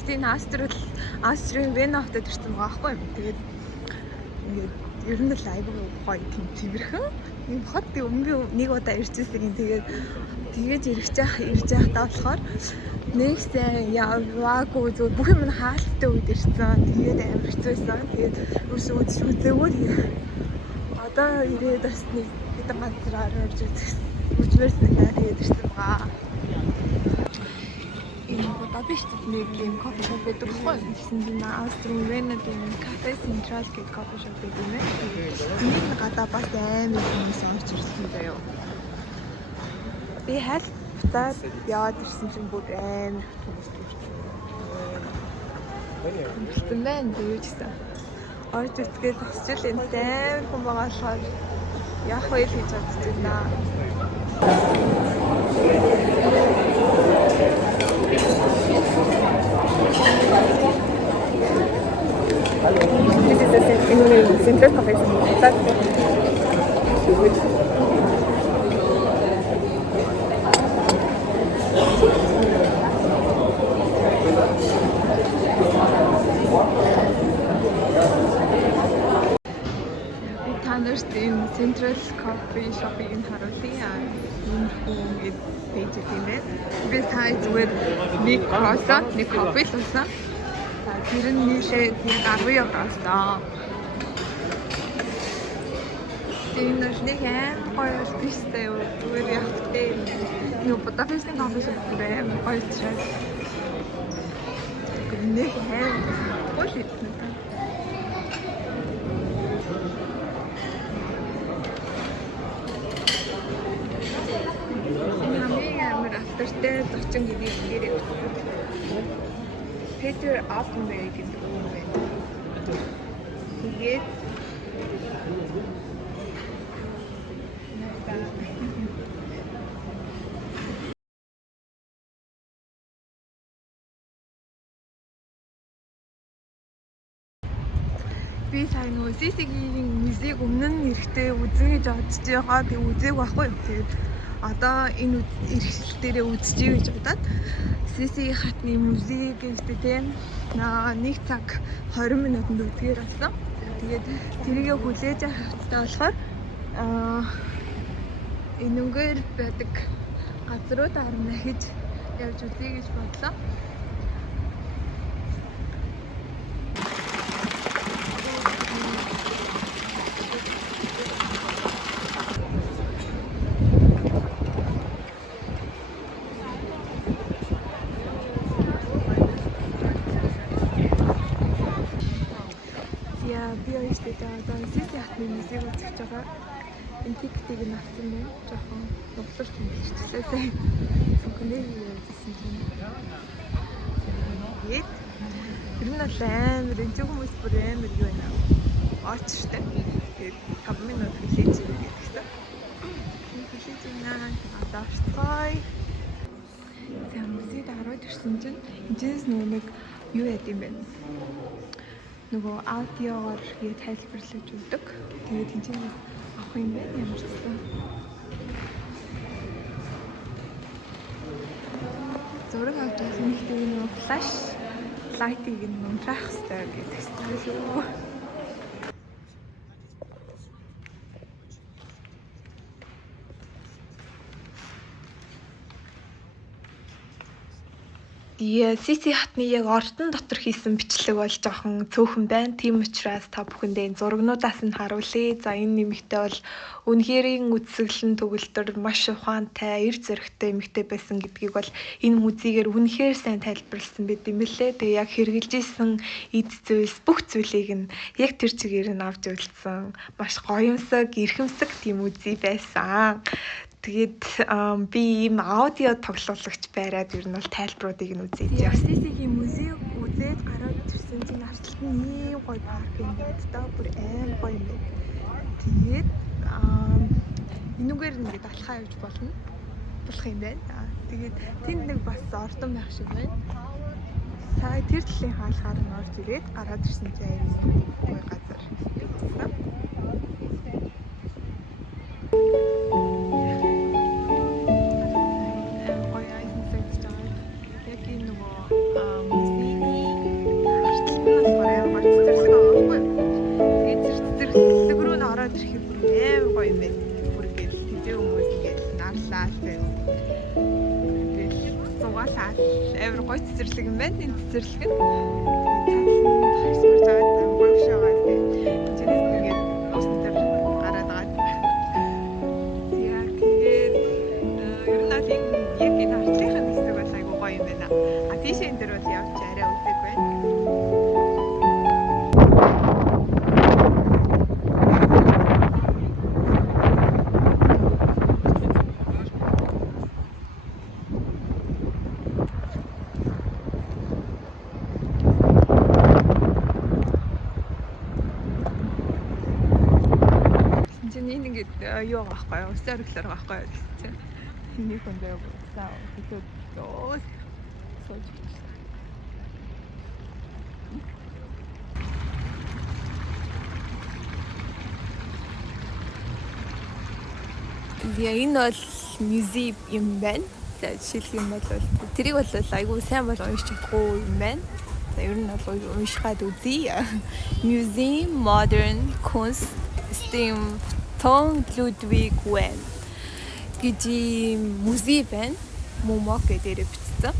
Гэтийн Австрийн Вена хотод ирсэн байгаа байхгүй юм. Тэгээд ингээд ер нь л айгүй гоё тийм цэвэрхэн юм хот өмнө нэг удаа ирчихсэн. Тэгээд ирж байхдаа болохоор нэгсээ яваагүй зүгээр бүх юм хаалттай үед ирсэн. Тэгээд амар хэцүүсэн. Тэгээд үзээгүй. Одоо ирээд бас нэг хэдэн газар орж үзмээрсэн тэгээд ирсэн байгаа. Одоо биш нэг юм кофе шоп гэдэг байхгүй гэсэн чинь Австрийн Венадын кафе Централ гэдэг кофе шоп гэдэг юм байна. Энийг гадаа бас амар хүмүүс орж ирсэн заяа. Би хайл буцаад яваад ирсэн чинь бүр амар хүмүүс төрсөн. Тэгсэн байна дэж гэсэн. Орж ирсгээд зогсчихл энэ амар хүн байгаа болохоор яах вэ гэж бодож байна. This is the Central Cafe. Танарт энэ Central Coffee Shop-ыг харуулъя. Энэ хүн пэйж юм байна. Би сая зүгээр нэг croissant, нэг кофе л уусан. Тэр нь нийлээ 10 евроос таа. Энэ нэг амар гоё биштэй юу. Зүгээр явахтай. Юу Будапештийн кофе шоп бүрээ гоё чаа. Нэг амар гоё шийдсэн. Тэртээ зочин гэрээ Peter Altenberg гэдэг юм байна. Тэгээд би сайн нөгөө CC-гийн музейг өмнө нь эрэхтэй үзэн гэж бодож байгаа. Тэг үзээг байхгүй юу. Тэгээд одоо энэ эрхлэл дээрээ үзчихье гэж бодоод CC хатны музей гэвтэй тийм нэг цаг 20 минутанд үзгээр болсон. Тэгээд тэрийгэ хүлээж авахтай болохоор энэнгээр байдаг газрууд арна хийж явж үзье гэж бодлоо. Би өөртөө одоо CC хатны музейг үзэж байгаа. Энэ тиктийг нь авсан байна. Жохон нугларч мэдчихлээ сайн. Сүнхнээ явуулсан юм. Тэгээд ер нь бол амар энэ хүмүүс бүр амар юу байна. Орч штэ. Тэгээд 5 минут хүлээж ирэх гэсэн. Хүлээж ийна. Одоо орцгой. За музейд ороод ирсэн чинь энэс нэг юу яд юм бэ? Нөгөө аудиогоор хий тайлбарлаж өгдөг. Тэгээд энэ чинь авах юм байна ямар ч гэсэн. Зураг авч байгаа нэгтэй нөгөө флаш лайтыг нь унтраах хэрэгтэй гэдэг шүү. CC хатны яг ордон дотор хийсэн бичлэг бол жоохон цөөхөн байна. Тийм учраас та бүхэндээ энэ зурагнуудаас нь харуулъя. За энэ нэмэгтэй бол үнэхэрийн үзэсгэлэн төгөлтөр маш ухаантай, эр зоригтой эмэгтэй байсан гэдгийг бол энэ музейгээр үнэхээр сайн тайлбарласан байт юм билээ. Тэгээ яг хэрэгжилж исэн эд зүйлс бүх зүйлийг нь яг тэр чигээр нь авч үлдсэн. Маш гоёмсог, эрхэмсэг тийм музей байсан. Тэгээд би ийм аудио тоглоулагч байраад ер нь бол тайлбаруудыг нь үзээд явсан. CC-гийн музей үзээд гараад ирсэн чинь авчлалт нь ийм гоё парк юм байна. Тэ бүр аим гоё юм байна. Тэгээд энүүгээр ингээд алхаа явж болох юм байна. Тэгээд тэнд нэг бас ордон байх шиг байна. Сая тэр талын хаалгаар нь орж ирээд гараад ирсэн чинь аим гоё газар байсан. амар гоё цэцэрлэг юм байна. Энэ цэцэрлэг нь харсмар заагаад гоё биш байгаа тийм. Энд ингээд усны дээр гараад байгаа. Яг тэгээд ер нь аль яг энэ арчлахын хэсэг бол айгүй гоё юм байна. А тийшээ энэ дээр бол явж арай үзэг байна. Юу байхгүй юу? Өсөр өглөр байхгүй юу гэсэн чинь. Миний хүн дээр буцаа хөтөд дөөс сууж байна. Энэ бол музей юм байна. За жишээлх юм бол тэрийг бол айгүй сайн бол уншиж чадахгүй юм байна. За ер нь бол уншихад үзье. Museum Modern Kunst Stem Ton Ludwig Wen гэж музей байна. Момок гэдэг бичсэн.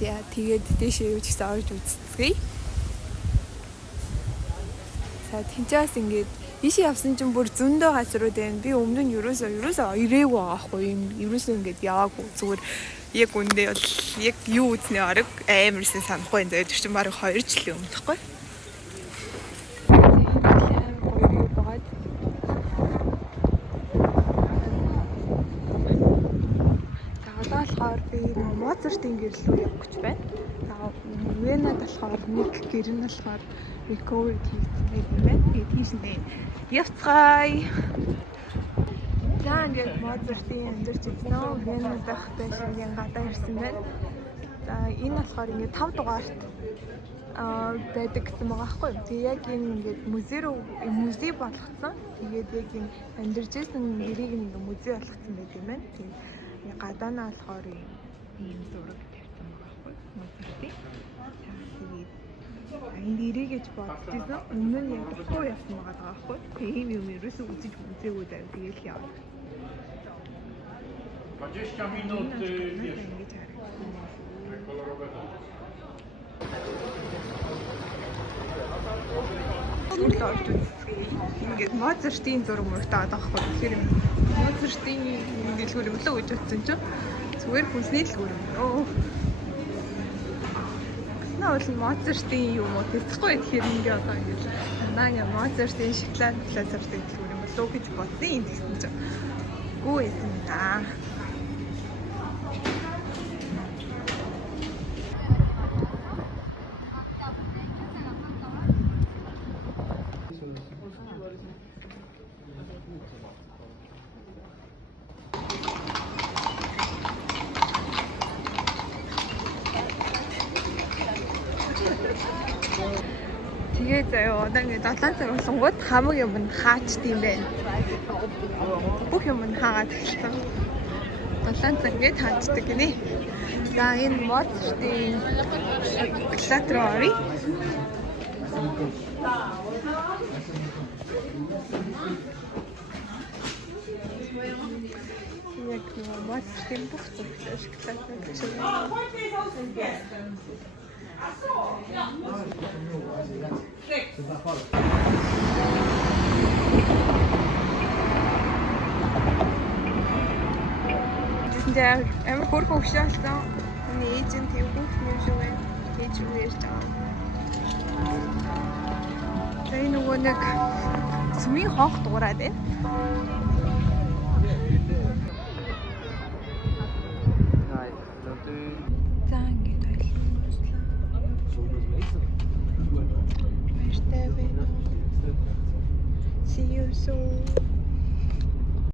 За тэгээд дэшээ юу ч гэсэн орж үзцгээе. За тэнцээс ингээд ийшээ явсан чинь бүр зөндөө газрууд байна. Би өмнө нь ерөөсөө ирээгүй байгаа хгүй юм. Ерөөсөө ингээд яваагүй. Зүгээр яг үндэ бол яг юу үзнэ арга амарсан санахгүй энэ дээр чинь баг 2 жилийн өмнө тахгүй. Моцартын гэрэл рүү явах гэж байна. За Венад болохоор нэг гэр нь болохоор recovery хийсэн юм байна. Тэгээд тийш нэ явцгаая. За ингээд Моцартын амьдарч ирсэн. Венад байхтай шингийн гадаа ирсэн байна. За энэ болохоор ингээд 5 дугаарт байдаг гэсэн байгаа байхгүй юу. Тэгээ яг энэ ингээд музей болгоцсон. Тэгээд яг энэ амьдарч ирсэн гэрийг ингээд музей болгоцсон байт юм байна. Тэгээд гадаанаа болохоор ийм зураг тавьсан байгаа байхгүй Моцартын. Тэгээд энд ирээгэж бодчихсон. Өмнө нь яг хуу явсан байгаа байхгүй. Тэгээ ийм юм ерөөсөө үзэж үзээгүй даа. Тэгээл яваа. 20 минут Үрд орж үзье. Ингээд Моцартын зураг мөртөөд байгаа байхгүй. Тэгэхээр Моцартын дэлгүүр юм лөө гэж бодсон чинь зүгээр хүнсний дэлгүүр юм. Наавал Моцартын юм уу тэсэхгүй тэгэхээр ингээ одоо ингээд наа Моцартын шоколад зурдаг дэлгүүр юм лөө гэж бодсон юм гэсэн чинь үгүй юм даа. Тэгээ заяа одоо ингээд 7 цаг болонгууд хамаг юм нь хаачд юм байна. Бүх юм нь хаагаад эхэлсэн. 7 цаг ингээд хаачдаг гинэ. За энэ Моцартын шоколад руу оръё. Яг нэг Моцартын бүх зүйлээ шоколадтай гэж. Тэнд амар хөрхөн хөшөөлсөн. Миний эйжент тийм бүх юм шиг байна. Ээж юу ярьж байгаа. Тэгээ нөгөө нэг сүмийн хонх дуурайд байна.